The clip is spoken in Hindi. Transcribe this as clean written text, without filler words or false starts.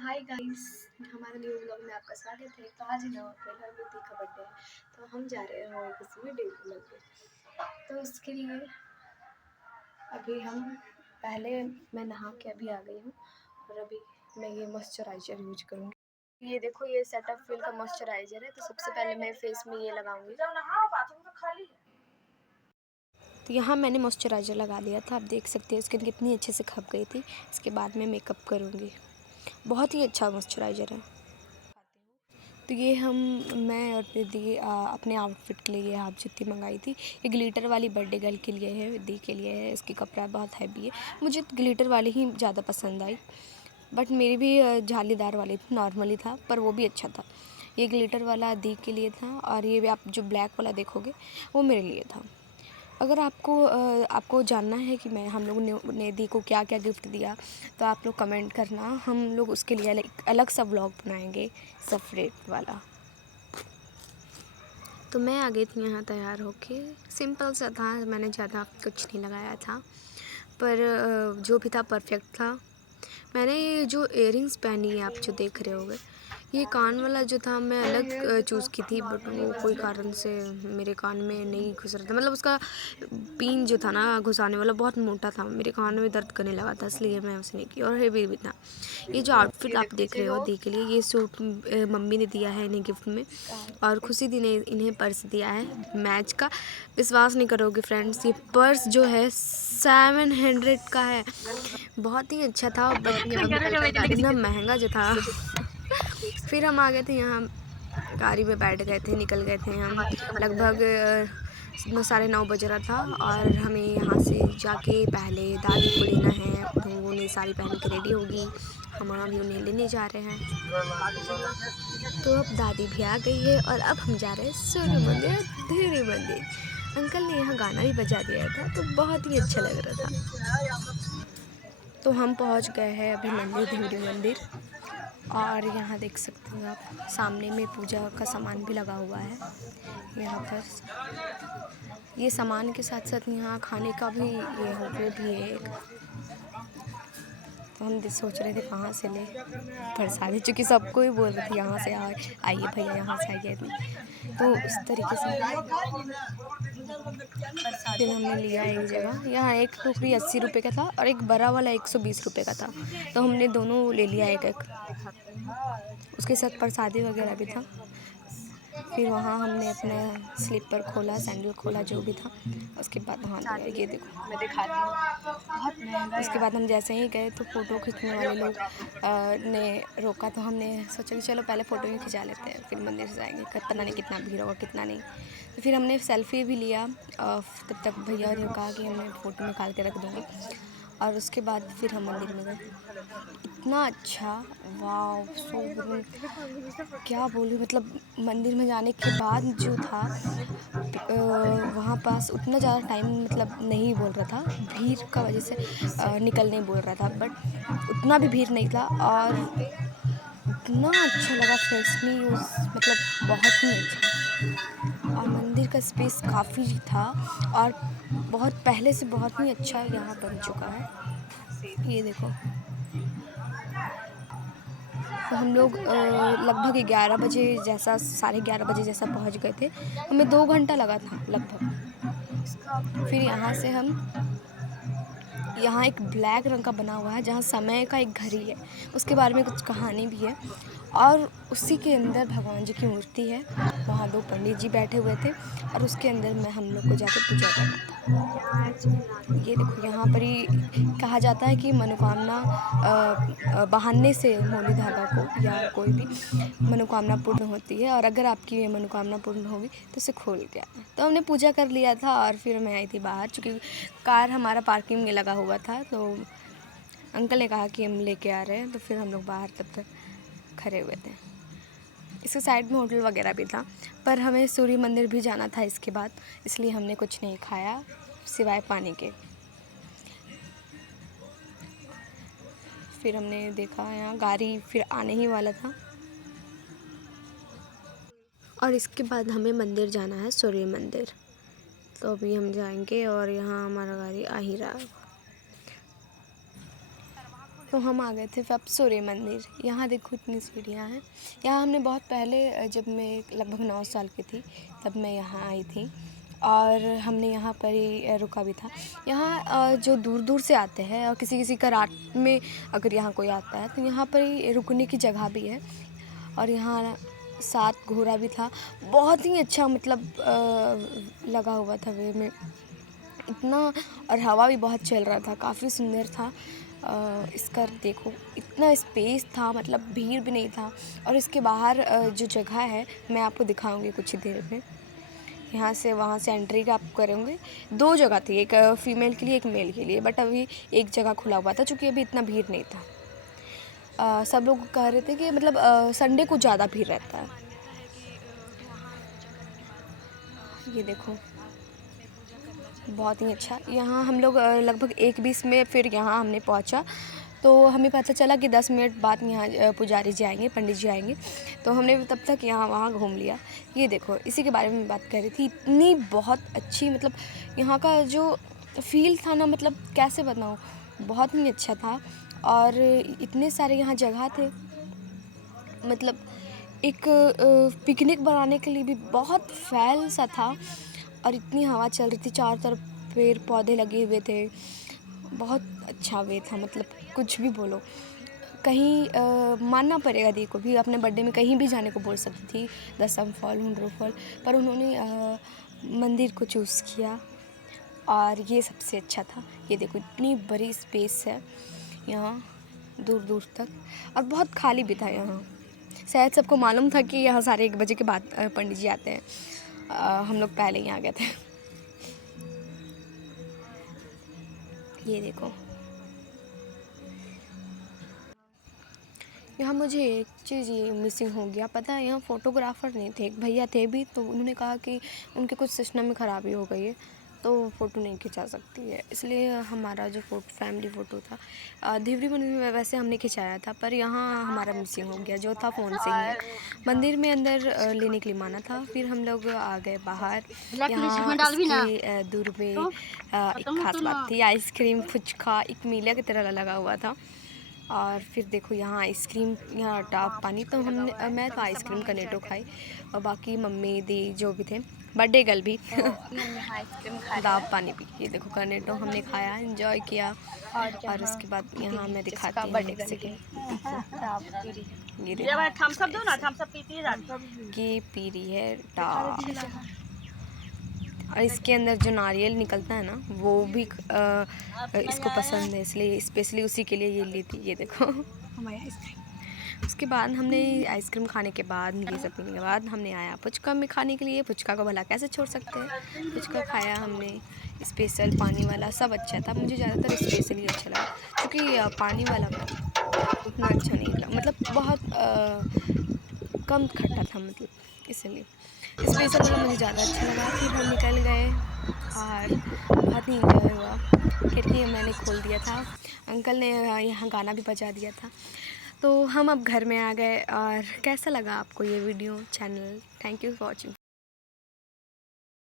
हाय गाइस, हमारे न्यू व्लॉग में आपका स्वागत है। तो आज है ना पहला बेटी का बर्थडे है, तो हम जा रहे हैं और किसी में डेट व्लॉग पे। तो उसके लिए अभी हम पहले मैं नहा के अभी आ गई हूँ और अभी मैं ये मॉइस्चराइज़र यूज करूँगी। ये देखो, ये सेटअप फिल का मॉइस्चराइज़र है। तो सबसे पहले मैं फेस में ये लगाऊंगी। तो यहाँ मैंने मॉइस्चराइज़र लगा लिया था। आप देख सकते हैं स्किन कितनी अच्छे से खप गई थी। इसके बाद मैं मेकअप करूँगी। बहुत ही अच्छा मॉइस्चराइज़र है। तो ये मैं और दीदी अपने आउटफिट के लिए ये हाफ जूती मंगाई थी। ये ग्लिटर वाली बर्थडे गर्ल के लिए है, दी के लिए है। इसकी कपड़ा बहुत हैवी है। मुझे ग्लिटर वाली ही ज़्यादा पसंद आई, बट मेरी भी जालीदार वाली थी, नॉर्मली था पर वो भी अच्छा था। ये ग्लिटर वाला दी के लिए था और ये भी आप जो ब्लैक वाला देखोगे वो मेरे लिए था। अगर आपको जानना है कि हम लोग ने दी को क्या क्या गिफ्ट दिया, तो आप लोग कमेंट करना। हम लोग उसके लिए अलग सा व्लॉग बनाएंगे, सेपरेट वाला। तो मैं आ गई थी यहाँ तैयार होके। सिंपल सा था, मैंने ज़्यादा कुछ नहीं लगाया था, पर जो भी था परफेक्ट था। मैंने ये जो इयररिंग्स पहनी है, आप जो देख रहे होगे, ये कान वाला जो था मैं अलग चूज़ की थी, बट वो कोई कारण से मेरे कान में नहीं घुस रहा था। मतलब उसका पिन जो था ना घुसाने वाला बहुत मोटा था, मेरे कान में दर्द करने लगा था, इसलिए मैं उसे नहीं की। और हेवी भी था। ये जो आउटफिट आप देख रहे हो दी के लिए, ये सूट मम्मी ने दिया है इन्हें गिफ्ट में, और खुशी दी ने इन्हें पर्स दिया है मैच का। विश्वास नहीं करोगे फ्रेंड्स, ये पर्स जो है 700 का है। बहुत ही अच्छा था, बट इतना महंगा जो था। फिर हम आ गए थे यहाँ, गाड़ी में बैठ गए थे, निकल गए थे हम। लगभग 9:30 बज रहा था और हमें यहाँ से जाके पहले दादी को लेना है। तो वो नई साड़ी पहन के रेडी होगी, हम भी उन्हें लेने जा रहे हैं। तो अब दादी भी आ गई है और अब हम जा रहे हैं सूर्य मंदिर, धीरे मंदिर। अंकल ने यहाँ गाना भी बजा दिया था, तो बहुत ही अच्छा लग रहा था। तो हम पहुँच गए हैं अभी मंदिर, धीरे मंदिर। और यहाँ देख सकते हो आप, सामने में पूजा का सामान भी लगा हुआ है। यहाँ पर ये सामान के साथ साथ यहाँ खाने का भी ये होटल भी है एक। तो हम सोच रहे थे कहाँ से ले प्रसादी, चूँकि सबको ही बोल रहे थे यहाँ से आइए भैया, यहाँ से आइए। तो इस तरीके से फिर हमने लिया एक जगह। यहाँ एक टोकरी 80 रुपये का था और एक बड़ा वाला 120 रुपये का था। तो हमने दोनों ले लिया एक एक। उसके साथ प्रसादी वगैरह भी था। फिर वहाँ हमने अपना स्लीपर खोला, सैंडल खोला, जो भी था। उसके बाद वहाँ ये देखो मैं दिखाती हूँ, बहुत महंगा। उसके बाद हम जैसे ही गए तो फ़ोटो खींचने वाले लोग ने रोका, तो हमने सोचा कि चलो पहले फ़ोटो ही खिंचा लेते हैं, फिर मंदिर से जाएंगे। पता नहीं कितना भीड़ होगा कितना नहीं। तो फिर हमने सेल्फ़ी भी लिया। तब तक भैया ने कहा कि हमने फ़ोटो निकाल के रख देंगे, और उसके बाद फिर हम मंदिर में गए। इतना अच्छा, वाव, सो क्या बोलूँ। मतलब मंदिर में जाने के बाद जो था, वहाँ पास उतना ज़्यादा टाइम मतलब नहीं बोल रहा था, भीड़ का वजह से निकल नहीं बोल रहा था, बट उतना भी भीड़ नहीं था। और इतना अच्छा लगा, फ्रेशली मतलब बहुत ही अच्छा। और मंदिर का स्पेस काफ़ी था और बहुत पहले से बहुत ही अच्छा यहाँ बन चुका है। ये देखो, तो हम लोग लगभग 11 बजे जैसा, 11:30 बजे जैसा पहुँच गए थे। हमें 2 घंटा लगा था लगभग। फिर यहाँ से हम, यहाँ एक ब्लैक रंग का बना हुआ है जहाँ समय का एक घड़ी है, उसके बारे में कुछ कहानी भी है। और उसी के अंदर भगवान जी की मूर्ति है। वहाँ 2 पंडित जी बैठे हुए थे और उसके अंदर में हम लोग को जाकर पूजा करना था। ये देखो, यहाँ पर ही कहा जाता है कि मनोकामना बहाने से मौली धागा को या कोई भी मनोकामना पूर्ण होती है, और अगर आपकी मनोकामना पूर्ण होगी तो उसे खोल के आना। तो हमने पूजा कर लिया था और फिर मैं आई थी बाहर, चूँकि कार हमारा पार्किंग में लगा हुआ था। तो अंकल ने कहा कि हम लेके आ रहे हैं, तो फिर हम लोग बाहर तब तक खड़े हुए थे। इसके साइड में होटल वगैरह भी था, पर हमें सूर्य मंदिर भी जाना था इसके बाद, इसलिए हमने कुछ नहीं खाया सिवाय पानी के। फिर हमने देखा यहाँ गाड़ी फिर आने ही वाला था, और इसके बाद हमें मंदिर जाना है, सूर्य मंदिर। तो अभी हम जाएंगे और यहाँ हमारा गाड़ी आ ही रहा है। तो हम आ गए थे फप्सोरे मंदिर। यहाँ देखो इतनी सीढ़ियाँ हैं। यहाँ हमने बहुत पहले, जब मैं लगभग 9 साल की थी तब मैं यहाँ आई थी और हमने यहाँ पर ही रुका भी था। यहाँ जो दूर दूर से आते हैं और किसी किसी का रात में अगर यहाँ कोई आता है तो यहाँ पर ही रुकने की जगह भी है। और यहाँ 7 घोड़ा भी था, बहुत ही अच्छा मतलब लगा हुआ था वे में इतना, और हवा भी बहुत चल रहा था, काफ़ी सुंदर था। इसका देखो इतना स्पेस था, मतलब भीड़ भी नहीं था। और इसके बाहर जो जगह है मैं आपको दिखाऊंगी कुछ ही देर में। यहाँ से वहाँ से एंट्री का आप करेंगे। 2 जगह थी, एक फीमेल के लिए एक मेल के लिए, बट अभी एक जगह खुला हुआ था क्योंकि अभी इतना भीड़ नहीं था। सब लोग कह रहे थे कि मतलब संडे को ज़्यादा भीड़ रहता है। ये देखो बहुत ही अच्छा। यहाँ हम लोग लगभग 1:20 में फिर यहाँ हमने पहुँचा, तो हमें पता चला कि 10 मिनट बाद यहाँ पुजारी जी आएंगे, पंडित जी आएंगे। तो हमने तब तक यहाँ वहाँ घूम लिया। ये देखो इसी के बारे में बात कर रही थी, इतनी बहुत अच्छी, मतलब यहाँ का जो फील था ना, मतलब कैसे बताऊँ, बहुत ही अच्छा था। और इतने सारे यहाँ जगह थे, मतलब एक पिकनिक बनाने के लिए भी बहुत फैल सा था। और इतनी हवा चल रही थी, चारों तरफ पेड़ पौधे लगे हुए थे, बहुत अच्छा वे था। मतलब कुछ भी बोलो, कहीं मानना पड़ेगा दी को भी, अपने बर्थडे में कहीं भी जाने को बोल सकती थी, दसम फॉल, हुंड्रो फॉल, पर उन्होंने मंदिर को चूज़ किया और ये सबसे अच्छा था। ये देखो इतनी बड़ी स्पेस है यहाँ दूर दूर तक, और बहुत खाली भी था यहाँ। शायद सबको मालूम था कि यहाँ साढ़े 1 बजे के बाद पंडित जी आते हैं। हम लोग पहले ही आ गए थे। ये देखो यहाँ मुझे एक चीज़ ये मिसिंग हो गया, पता है, यहाँ फ़ोटोग्राफ़र नहीं थे। एक भैया थे भी, तो उन्होंने कहा कि उनके कुछ सिस्टम में ख़राबी हो गई है तो फ़ोटो नहीं खिंचा सकती है, इसलिए हमारा जो फैमिली फ़ोटो था देवरी मंदिर में वैसे हमने खिंचाया था, पर यहाँ हमारा मिसिंग हो गया, जो था फ़ोन से ही है। मंदिर में अंदर लेने के लिए माना था, फिर हम लोग आ गए बाहर। यहाँ इसके दूर में एक खास बात थी, आइसक्रीम फुचका एक मेला की तरह लगा हुआ था। और फिर देखो यहाँ आइसक्रीम, यहाँ टाप पानी, तो मैं तो आइसक्रीम कर्नेटो खाई, और बाकी मम्मी दी जो भी थे, बर्थडे गर्ल भी डाब पानी पी। ये देखो कर्नेटो हमने खाया, एंजॉय किया। और उसके बाद यहाँ मैं दिखाती हूँ एक सेकेंड, ये पी रही है टाप। और इसके अंदर जो नारियल निकलता है ना, वो भी इसको पसंद है, इसलिए स्पेशली उसी के लिए ये ली थी। ये देखो हमारी आइसक्रीम। उसके बाद हमने आइसक्रीम खाने के बाद, ये सब पीने के बाद हमने आया पुचका में खाने के लिए। पुचका को भला कैसे छोड़ सकते हैं, पुचका खाया हमने, स्पेशल पानी वाला, सब अच्छा था। मुझे ज़्यादातर स्पेशल ही अच्छा लगा, क्योंकि पानी वाला उतना अच्छा नहीं लगा, मतलब बहुत कम खट्टा था, मतलब इसलिए स्पेशल वाला मुझे ज़्यादा अच्छा लगा। फिर हम निकल गए और बहुत ही इंजॉय हुआ। खिड़की मैंने खोल दिया था, अंकल ने यहाँ गाना भी बजा दिया था। तो हम अब घर में आ गए। और कैसा लगा आपको ये video channel? Thank you for watching.